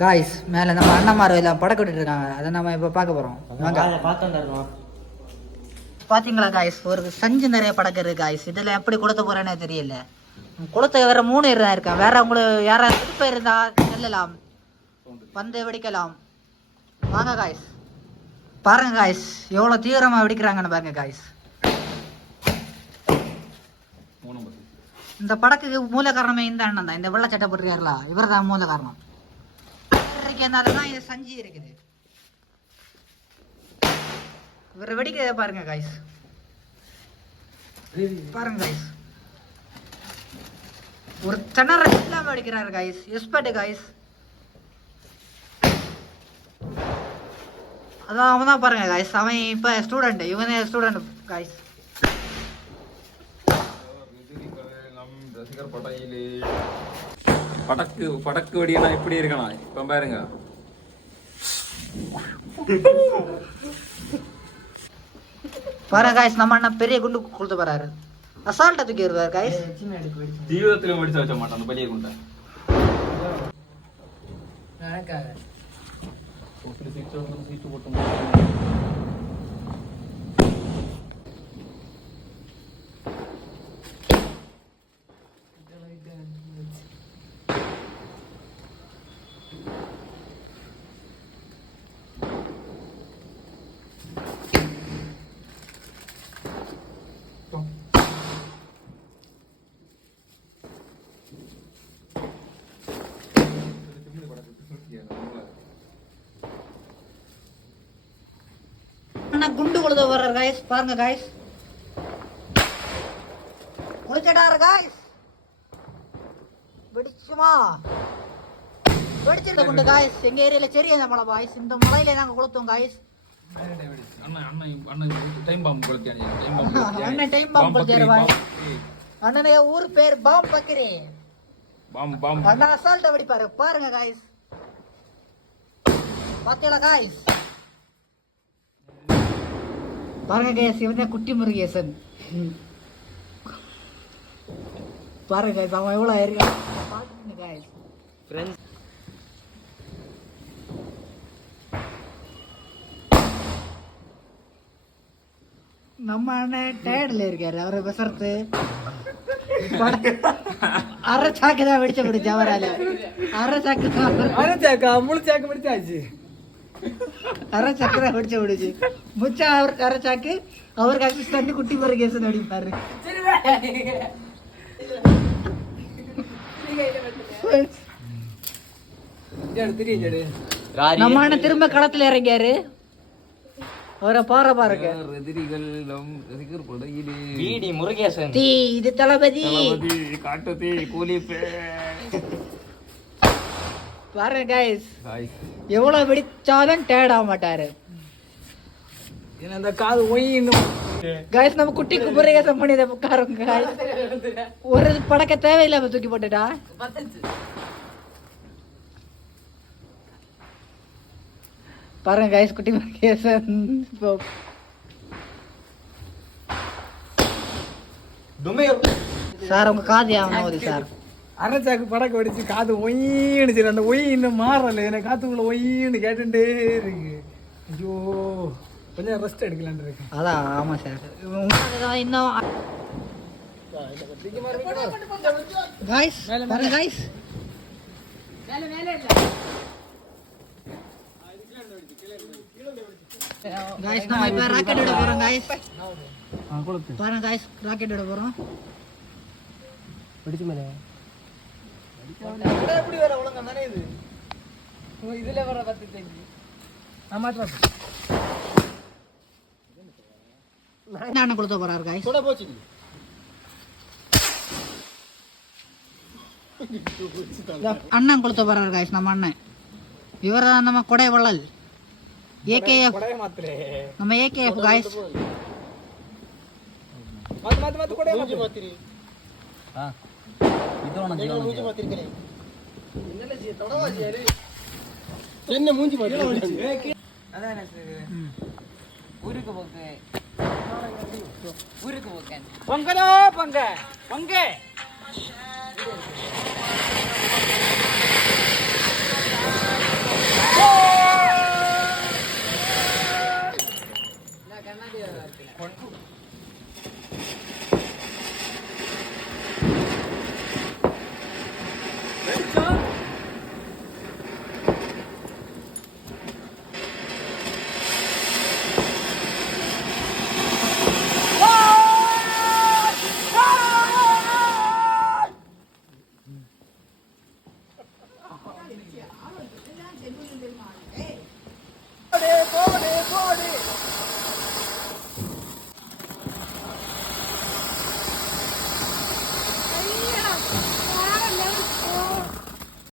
Guys மேலே நம்ம அண்ணன்மார் எல்லாம் படக்க விட்டுட்டு இருக்காங்க, அதை நம்ம இப்போ பார்க்க போகிறோம். பார்த்தீங்களா காய்ஸ், ஒரு சஞ்சு நிறைய படக்க இருக்கு காய்ஸ். இதில் எப்படி கொளுத்த போகிறேன்னே தெரியல. குளத்தை வேற 3 பேர் தான் இருக்கேன். வேற உங்களுக்கு யாராவது திருப்ப இருந்தா செல்லலாம், வந்து வெடிக்கலாம். வாங்க காய்ஸ், பாருங்க காய்ஸ் எவ்வளோ தீவிரமாக வெடிக்கிறாங்கன்னு பாருங்க காய்ஸ். இந்த படக்குக்கு மூல காரணமே இந்த அண்ணன் தான், இந்த வெள்ளச்சட்டை போட்டுருக்காருல, இவர் தான் மூல காரணம். தான் இது சஞ்சி இருக்குது. இவர் வெடிக்கிறத பாருங்க காய்ஸ், பாருங்க காய்ஸ். ஒரு திணற இல்லாம வெடிக்கிறாரு காய்ஸ். எஸ்பர்ட் காய்ஸ், அதான் அவன் தான் பாருங்க காய்ஸ். அவன் இப்ப ஸ்டூடெண்ட், இவனே ஸ்டூடெண்ட் காய்ஸ். படக்கு வெடினா எப்படி இருக்கணும் இப்ப பாருங்க. பாருங்க காய்ஸ், நம்ம அண்ணா பெரிய குண்டு கொடுத்து போறாரு. அசால்ட்டா தூக்கி வருவார் காய்ஸ். ஜீவிதத்திலும் வெடிச்சு வச்ச மாட்டான் அந்த பெரிய குண்டை. குண்டு கொளுத்த வர்றாரு காய்ஸ். பாருங்க காய்ஸ், கொளுத்திட்டாரு காய்ஸ். வெடிச்சுமா வெடிச்சிருந்த குண்டு காய்ஸ். எங்க ஏரியால சரி அந்த மலை பாய்ஸ், இந்த மலையில நாங்க கொளுத்தோம் காய்ஸ். அண்ணன் டைம் பாம்பு கொளுத்தியாரு பாய்ஸ். அண்ணனே ஊர் பேர் பாம் பக்கரி. அண்ணா அசால்ட்டா வெடிப்பாரு பாருங்க காய்ஸ். பாத்தீங்களா காய்ஸ், பாருங்க கைஸ், இவன் குட்டி முருகேசன். பாருங்க கைஸ், அவன் எவ்வளோ ஆயிருக்கான் பாருங்க கைஸ். ஃப்ரெண்ட்ஸ், நம்ம அண்ணன் டயர்டில் இருக்காரு. அவரை பெசறது அரை சாக்கு தான் வெடிச்சு அவரால். அரை சாக்கா முழு சாக்கு வெடிச்சாச்சு. அரை சக்கரை வெடிச்சு விடுச்சு முச்சா. அவருக்கு அரை சாக்கு, அவருக்கு அசிஸ்டன்ட் குட்டி முருகேசன் அடிப்பாரு. நம்ம அண்ணன் திரும்ப களத்துல இறங்கியாரு. அவரை பாருங்க. தீ இது தளபதி காட்டு தீ கூலி பாருங்க கைஸ், எவ்வளவு வெடிச்சாலும் டயர்ட் ஆக மாட்டாரு. கைஸ், நம்ம குட்டி குபுரேசம் பண்ணி இதை உட்காருங்க கைஸ். ஒரு படக்க தேவையில்லாம தூக்கி போட்டுட்டா. பாருங்க கைஸ், குட்டி முருகேசன் சார் உங்க காது ஆகுது சார். அரைச்சாக்கு படக்க வெடிச்சு காது ஒயின்னு சரி, அந்த ஒய் இன்னும் மாறல. எனக்கு காத்துக்குள்ள ஒயின்னு கேட்டுட்டே இருக்கு. ஐயோ, கொஞ்சம் ரெஸ்ட் எடுக்கலான்னு இருக்கு. அதான் ஆமா சார். இன்னும் காய்ஸ் பாருங்க காய்ஸ், காய்ஸ் நம்ம இப்ப ராக்கெட் விட போறோம் காய்ஸ். பாருங்க காய்ஸ், ராக்கெட் விட போறோம். பிடிச்சு மேலே எப்படி வர ஒழுங்கா தானே இது. இதுல வர பத்தி நான் கொடுத்த போறாரு காய்ஸ். அண்ணன் கொடுத்த போறாரு காய்ஸ். நம்ம அண்ணன் இவர் தான் நம்ம கொடை வள்ளல் ஏகேஎஃப். நம்ம ஏகேஎஃப் காய்ஸ். பொங்கலோ பொங்க பொங்க